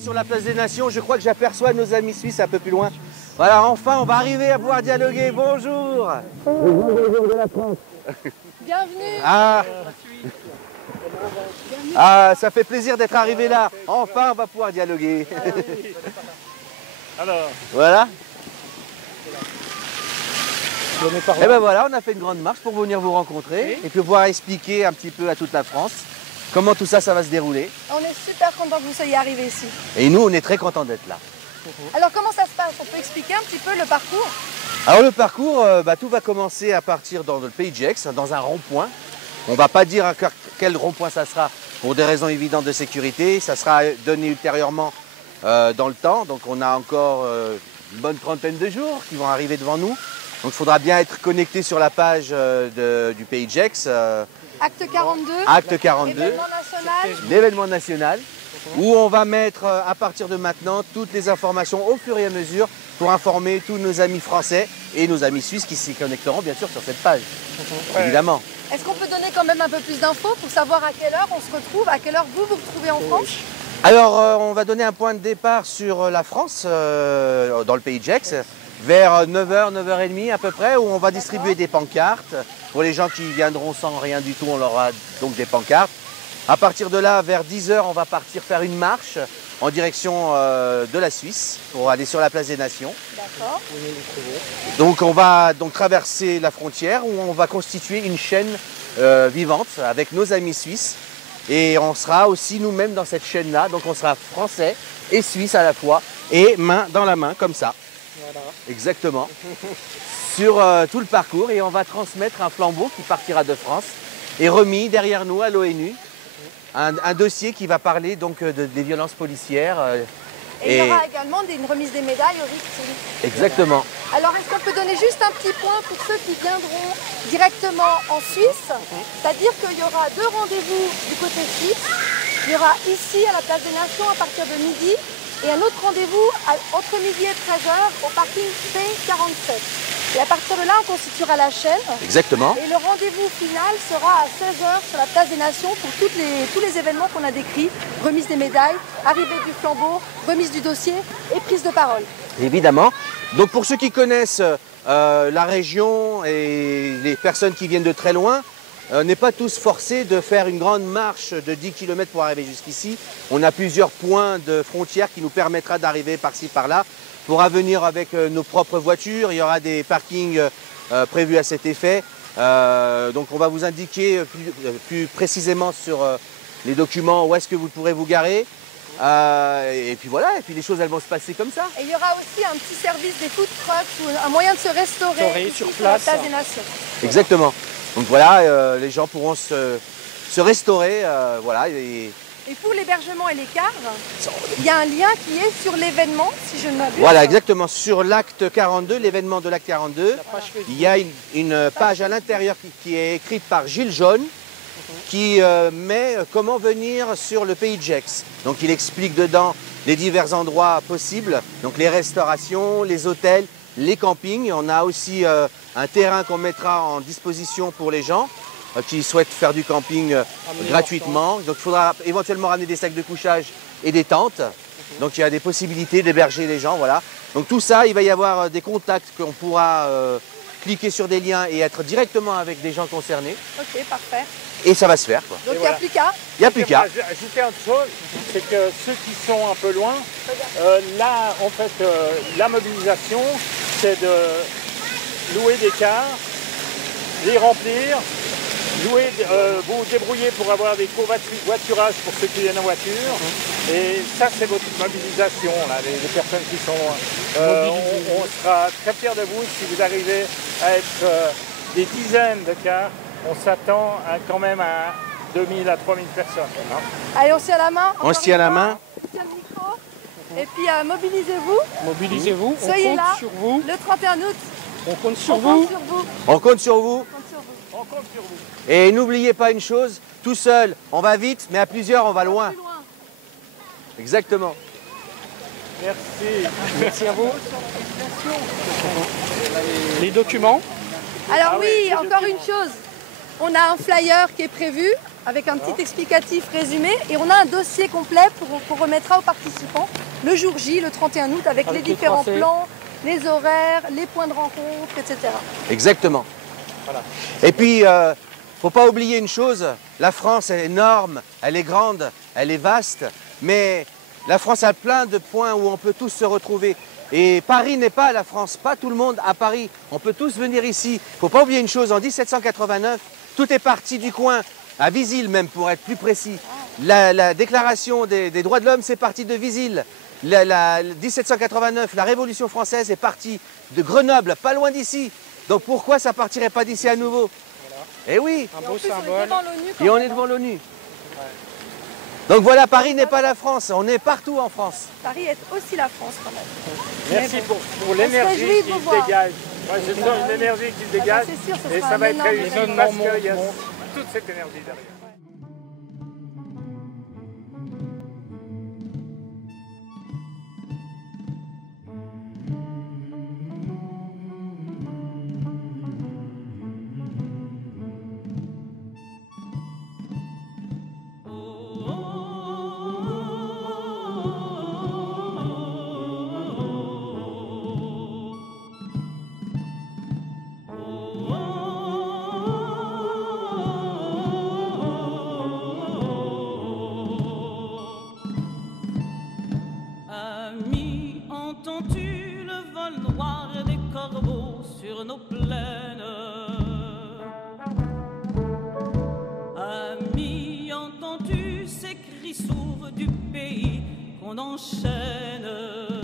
sur la place des Nations. Je crois que j'aperçois nos amis suisses un peu plus loin. Voilà, enfin, on va arriver à pouvoir dialoguer. Bonjour. Bonjour de la France. Bienvenue. Ah, ça fait plaisir d'être arrivé là. Enfin, on va pouvoir dialoguer. Alors. Voilà. Et ben voilà, on a fait une grande marche pour venir vous rencontrer et puis pouvoir expliquer un petit peu à toute la France comment tout ça va se dérouler. On est super contents que vous soyez arrivés ici. Et nous, on est très contents d'être là. Alors comment ça se passe? On peut expliquer un petit peu le parcours? Alors le parcours, tout va commencer à partir dans le Pays de Gex, dans un rond-point. On ne va pas dire à quel rond-point ça sera pour des raisons évidentes de sécurité. Ça sera donné ultérieurement dans le temps. Donc on a encore une bonne trentaine de jours qui vont arriver devant nous. Donc il faudra bien être connecté sur la page du Pays de Gex. Acte 42. Acte 42. Événement national. L'événement national. Où on va mettre à partir de maintenant toutes les informations au fur et à mesure pour informer tous nos amis français et nos amis suisses qui s'y connecteront bien sûr sur cette page, évidemment. Est-ce qu'on peut donner quand même un peu plus d'infos pour savoir à quelle heure on se retrouve, à quelle heure vous vous retrouvez en France? Alors on va donner un point de départ sur la France, dans le Pays de Gex, vers 9h, 9h30 à peu près, où on va distribuer des pancartes. Pour les gens qui viendront sans rien du tout, on leur aura donc des pancartes. À partir de là, vers 10h, on va partir faire une marche en direction de la Suisse pour aller sur la place des Nations. D'accord. Donc on va donc traverser la frontière où on va constituer une chaîne vivante avec nos amis suisses. Et on sera aussi nous-mêmes dans cette chaîne-là. Donc on sera français et suisse à la fois et main dans la main comme ça. Voilà. Exactement. Sur tout le parcours et on va transmettre un flambeau qui partira de France et remis derrière nous à l'ONU. Un dossier qui va parler donc des violences policières. Et il y aura également une remise des médailles aux victimes. Exactement. Alors est-ce qu'on peut donner juste un petit point pour ceux qui viendront directement en Suisse? C'est-à-dire qu'il y aura 2 rendez-vous du côté suisse. Il y aura ici à la place des Nations à partir de midi et un autre rendez-vous entre midi et 13h au parking P47. Et à partir de là, on constituera la chaîne. Exactement. Et le rendez-vous final sera à 16h sur la place des Nations pour tous les événements qu'on a décrits. Remise des médailles, arrivée du flambeau, remise du dossier et prise de parole. Évidemment. Donc pour ceux qui connaissent la région et les personnes qui viennent de très loin, on n'est pas tous forcés de faire une grande marche de 10 km pour arriver jusqu'ici. On a plusieurs points de frontières qui nous permettra d'arriver par-ci, par-là. On pourra venir avec nos propres voitures, il y aura des parkings prévus à cet effet. Donc on va vous indiquer plus précisément sur les documents où est-ce que vous pourrez vous garer. Et puis voilà, et puis les choses elles vont se passer comme ça. Et il y aura aussi un petit service des food trucks ou un moyen de se restaurer ici, sur la place des Nations. Exactement. Donc voilà, les gens pourront se restaurer, voilà. Et pour l'hébergement et les caves, il y a un lien qui est sur l'événement, si je ne m'abuse. Voilà, exactement. Sur l'acte 42, l'événement de l'acte 42, il y a une page à l'intérieur qui est écrite par Gilles Jaune, qui met comment venir sur le Pays de Gex. Donc il explique dedans les divers endroits possibles, donc les restaurations, les hôtels, les campings. On a aussi un terrain qu'on mettra en disposition pour les gens qui souhaitent faire du camping gratuitement. Donc il faudra éventuellement ramener des sacs de couchage et des tentes. Donc il y a des possibilités d'héberger les gens, voilà. Donc tout ça, il va y avoir des contacts qu'on pourra cliquer sur des liens et être directement avec des gens concernés. Ok, parfait. Et ça va se faire, quoi. Donc il n'y a plus qu'à. Il n'y a plus qu'à. Ajouter autre chose, c'est que ceux qui sont un peu loin, là, en fait, la mobilisation, c'est de louer des cars, les remplir, vous débrouiller pour avoir des covoiturages pour ceux qui viennent en voiture. Et ça, c'est votre mobilisation, là, les personnes qui sont loin. On sera très fiers de vous si vous arrivez à être des dizaines de cars. On s'attend quand même à 2000 à 3000 personnes. Hein. Allez, on se tient la main. On se tient la main. On tient le micro. Et puis mobilisez-vous. Mobilisez-vous. Soyez on compte là sur vous. Le 31 août. On compte sur On vous. compte sur vous. On compte sur vous. On compte sur vous. Et n'oubliez pas une chose, tout seul, on va vite, mais à plusieurs, on va loin. Exactement. Merci. Merci à vous. Les documents. Alors oui, encore une chose. On a un flyer qui est prévu avec un petit explicatif résumé et on a un dossier complet qu'on remettra aux participants le jour J, le 31 août, avec les différents plans, les horaires, les points de rencontre, etc. Exactement. Voilà. Et puis, faut pas oublier une chose, la France est énorme, elle est grande, elle est vaste, mais la France a plein de points où on peut tous se retrouver. Et Paris n'est pas la France, pas tout le monde à Paris. On peut tous venir ici. Faut pas oublier une chose, en 1789, tout est parti du coin, à Visil même pour être plus précis. La déclaration des droits de l'homme, c'est parti de Visil. 1789, la Révolution française est partie de Grenoble, pas loin d'ici. Donc pourquoi ça partirait pas d'ici à nouveau? Voilà. Eh oui. Un beau symbole. Et on est devant l'ONU. Donc voilà, Paris n'est pas la France, on est partout en France. Paris est aussi la France quand même. Merci pour l'énergie qui se dégage. Moi, je sens une énergie qui se dégage c'est sûr, ce et sera ça un va être énorme réussi événement. parce qu'il y a toute cette énergie derrière. Ami, entends-tu le vol noir des corbeaux sur nos plaines? Ami, entends-tu ces cris sourds du pays qu'on enchaîne?